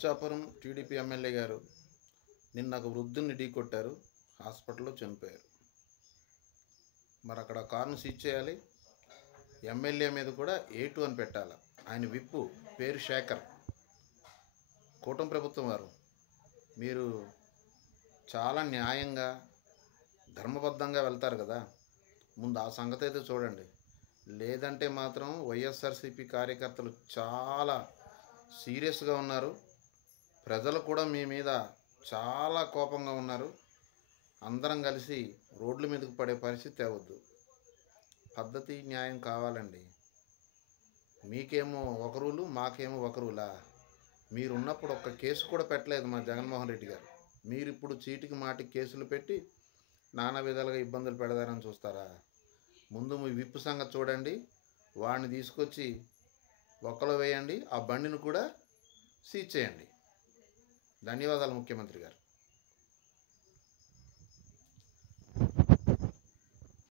Ichchapuram TDP MLA గారు నిన్న ఒక వృద్ధుని ఢీకొట్టారు, హాస్పిటల్లో చనిపోయారు. మరి అక్కడ కార్ను సీజ్ చేయాలి, ఎమ్మెల్యే మీద కూడా A2 అని పెట్టాలి. ఆయన విప్పు పేరు శేఖర్. కూటమి ప్రభుత్వం వారు మీరు చాలా న్యాయంగా ధర్మబద్ధంగా వెళ్తారు కదా, ముందు ఆ సంగతి అయితే చూడండి. లేదంటే మాత్రం వైఎస్ఆర్సీపీ కార్యకర్తలు చాలా సీరియస్గా ఉన్నారు, ప్రజలు కూడా మీ మీద చాలా కోపంగా ఉన్నారు. అందరం కలిసి రోడ్ల మీదకు పడే పరిస్థితి తేవద్దు. పద్ధతి న్యాయం కావాలండి. మీకేమో ఒక రూలు, మాకేమో ఒక రూలా? మీరున్నప్పుడు ఒక్క కేసు కూడా పెట్టలేదు మా జగన్మోహన్ రెడ్డి గారు. మీరు ఇప్పుడు చీటికి మాటికి కేసులు పెట్టి నానా విధాలుగా ఇబ్బందులు పెడతారని చూస్తారా? ముందు మీ విప్పు సంగతి చూడండి, వాడిని తీసుకొచ్చి ఒక్కలో వేయండి, ఆ బండిని కూడా సీజ్ చేయండి. ధన్యవాదాలు ముఖ్యమంత్రి గారు.